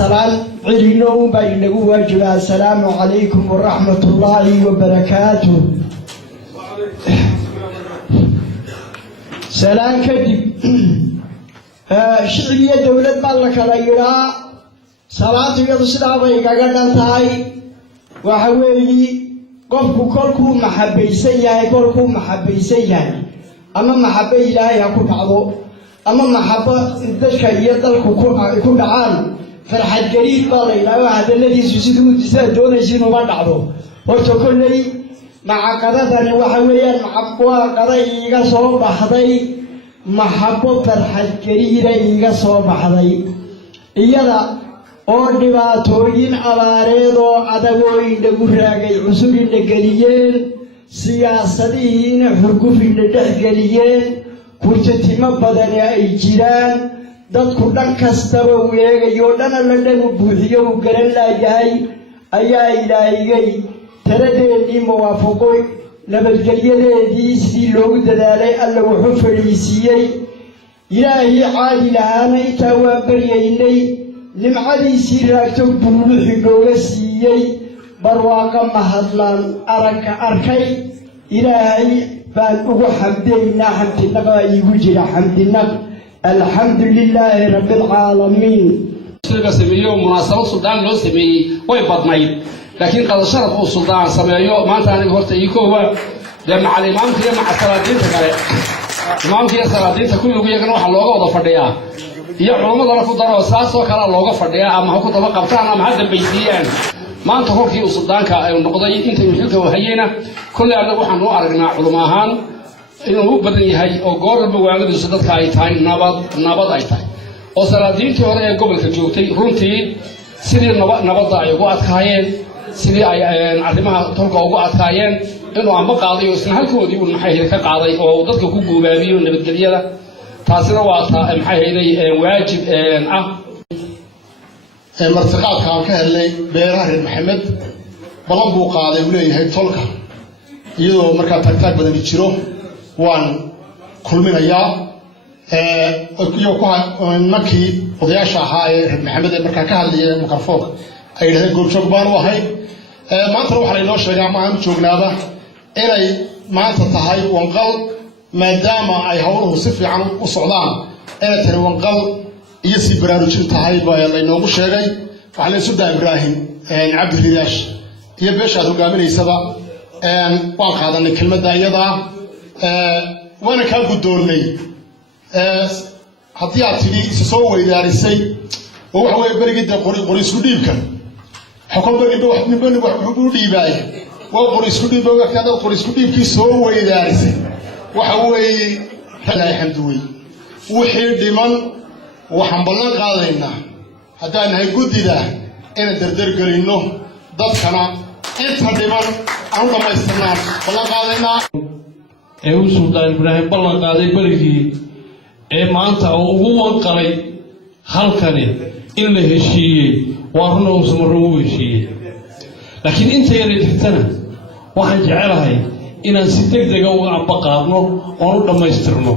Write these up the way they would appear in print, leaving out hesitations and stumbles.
سلام علينا بين واجب السلام عليكم ورحمة الله وبركاته. سلام كدب شعبية دولة مالك رأينا صلاة يضسنا ويقاقنا تاي وحوالي قفكو كلكو محبي سيئة كلكو محبي سيئة أما محبي إلهي أكو بعضو أما محبة الدشكة يدلكو كل عام فرحة قريب بالله وهذا الذي سيسدو تسال دون يسين وما دعوه وتقول لي مع قضاء وحويا مع قضاء يقصوا بحضي محبة فرحة قريبة يقصوا بحضي إيادا أردباتوين أباريدو أدوين دقراقي عسولين دقليين سياسدين حرقوفين دقليين كورتتما بدني أي جيران dadku dhan kastaba uu eegayo dhana la dhan buuxiyo uu garan laayay ayaa ilaahigay taradeedii muwaafaqoy nabadgelyadeedii sidii loogu dadaalay alla wuxuu fadhiisiiyey ilaahi caadi lahaana intaa waa baryaynay nimcadiisii raagto buuluxi looga siiyey barwaaqa mahadlaan arkay ilaahay baan ugu xamdeynaa xamdinaqa iigu jira xamdinaq الحمد لله رب العالمين. سميو مناسبة السلطان لو سمي ويبطني لكن قد شرف السلطان سميو ما تاني هرت يكوه لما على الإمام كده مع السلاطين تكله الإمام كده السلاطين تكون يقول يكنوا حلوقة وضع فرديا يعلم الله رفض الرصاص وكلا لوقة فرديا أما هو كتب قبطان أما هذا بيزيان ما أنت هو في السلطان كالنقضي أنت يمشيك وهينا كل هذا وحنا أرجعنا علماءهان inuu u badan yahay oo goorba waaladiisu dadka ay tahay nabad ay tahay oo salaadiintii hore ee gobolka joogtay runtii sidii nabadda ay ugu adkaayeen sidii ay arrimaha tolka ugu adkaayeen inuu amba qaaday oo isna halkoodii uu maxay ka qaaday oo dadka ku guubaabiyo nabadgelyada taasina waa maxay hayday waajib ah martiqaadka aan ka helnay beeraha reer maxamed balan buu qaaday uu leeyahay tolka iyadoo markaa tagtaag badan jiro waan kulminayaa iyo markii odayaasha ahaa ee reer maxamed ee markaa ka hadlayay mikrofoonka ay yidhahdeen goobjoog baan u ahay maantana waxaa laynoo sheegay ama aan joognaaba inay maanta tahay wanqal maadaama ay howluhu si fiican u socdaan inay tani wanqal iyo sii baraarujin tahay baa laynoogu sheegay waxaa laysu daa ibraahim cabdiridaash iyo beeshaad hogaaminaysaba waan qaadanay kelmadda iyadaa وانا كان قدورني هدي أعتني سسوي دارسي وهو يبرق ده قريس كديب كان حكم بريده واحد من بني واحد بدي باي وقريس كديب وكذا قريس كديب كي سوي دارسي وهو لا يحمدوي وحيد دمان وحنبلنا قاضينا هذا أنا يقول ده أنا دردر قرينه ضد كنا أنت دمان أنا ما يستنى بلنا قاضينا ee uu sultaan ibraahim ballan qaaday barigii ee maanta uu ugu wanqalay halkani in la heshiiyey waa run uu samarro u heshiiyey laakiin inta yar jirtana waxaan jecelahay inaan si degdeg ah u amba qaadno oo u dhamaystirno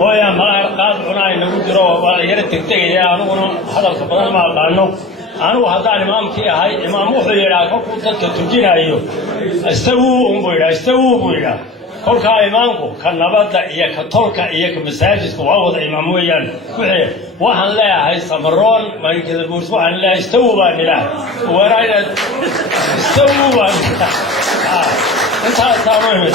hooya malaar qaad cunaa inagu jiro waa yar degdegaya anuguna hadalka badan ma aqaano أنا هذا الإمام كي هاي إمام وحيرا كل تلك تجينايو استووا بويرا استووا بويرا كل كإمامكم كنبض إياك تلك إياك مساجد كوعود إمام ويان وحي وحن لا هاي سمرون ما يكذب بورس وحن لا استووا بان لا وراينا استووا بان أنت تعرفين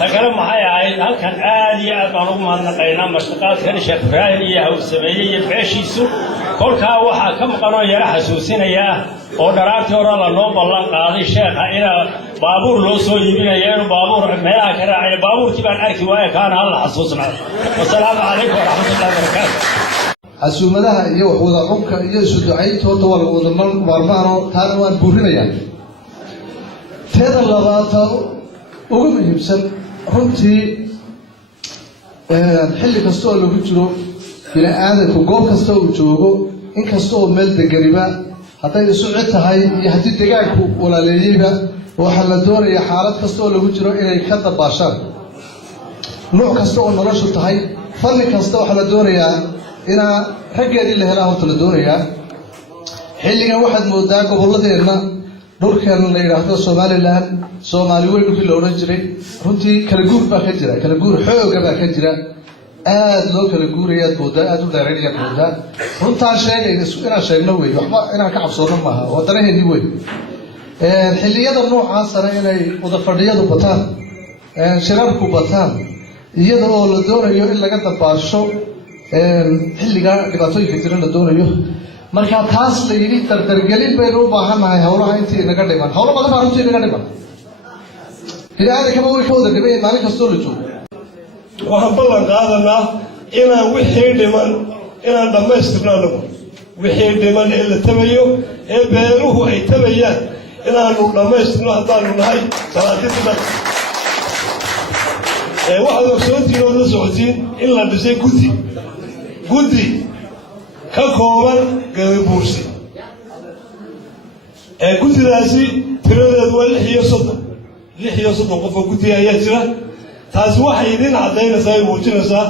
هكذا ما هاي هل كان عادي أبغى ما نقينا مشتقات كان شيخ إبراهيم أو السبعية بعشيسو كل كواحد كم قانون يرى حسوسين يا ودرات يورا لنوب الله قاضي الشيخ إلى بابور لوسو يبين يانو بابور ما كرا بابور كبار أركي ويا كان الله حسوسنا والسلام عليكم ورحمة الله وبركاته. عسومدها iyo wada xubka iyo isu ducayntood wada wadaman warmaano taan waan buurinayaan teeda labaad ugu muhiimsan runtii xilli kasta oo lagu jiro bini aadamku goob kasta uu joogo in kasta oo meel degariba hadday isu cid tahay iyo haddii deegaanku walaaleeyeyba waxaa la doonayaa xaalad kasta oo lagu jiro inay ka dabaashaan nooc kasta oo noloshu tahay fanni kasta waxaa la doonayaa inaa raggeedii la helaa horta la doonayaa xilligan waxaad moodaa gobolladeenna dhulkan la yidhaahdo somalilan soomaali weyn dhulkii la odhan jiray runtii kala guur baa ka jira kala guur xooga baa ka jira aad loo kala guurayaad moodaa aad u dheeraynayaad moodaa runtaan sheegayna inaan sheegno wey waxba inaan ka cabsoonno maaha waa danaheennii wey xilliyada noocaasana inay wadafadhiyadu bataan shirarku bataan iyada oo la doonayo in laga dabaasho xilliga dhibaatooyinka jira la doonayo marka taas la yidhi dardargelin baynu u baahannahay howlaha intii inaga dhiman howlo badan baa runtii inaga dhiman bini-aadankaba way ka wada dhiman maalin kastoo la joogo waxaan ballan qaadanaa inaan wixii dhiman inaan dhammaystirno anagu wixii dhiman ee la tabayo ee beeluhu ay tabayaan inaanu dhammaystirno haddaanu nahay salaadinta waxaad ogsoontiin ood la socotiin in la dhisay guddi ka kooban gadabuursi guddidaasi tiradeedu waa 6 qof oo guddiga ayaa jira taasi waxay idin caddaynaysaa ay muujinaysaa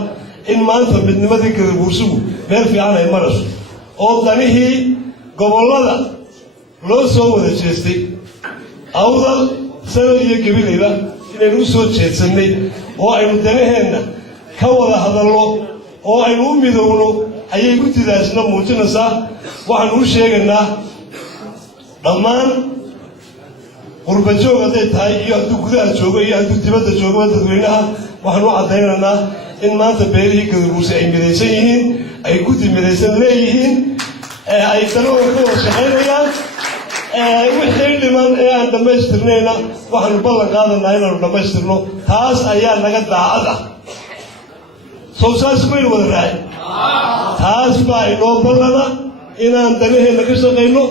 in maanta midnimadii gadabuursigu meel fiican ay marayso oo danihii gobollada loo soo wada jeestay awdal sanad iyo gabilayba inaynu u soo jeedsannay oo aynu danaheenna ka wada hadalno oo aynu u midowno ayay guddidaasna muujinaysaa waxaanu u sheegaynaa dhammaan qurba joog hadday tahay iyo hadduu gudaha joogo iyo hadduu dibadda joogaba dadweynaha waxaanu u caddaynaynaa in maanta beelihii gadabuursi ay midaysan yihiin ay guddi midaysan leeyihiin ay danahooda ka wada shaqaynayaan wixii dhiman ee aan dhammaystirnayna waxaanu ballan qaadanaa inaanu dhammaystirno taas ayaa naga daacad ah sow saas maynu wada raacay taas baa inoo ballana inaan danaheenna ka shaqayno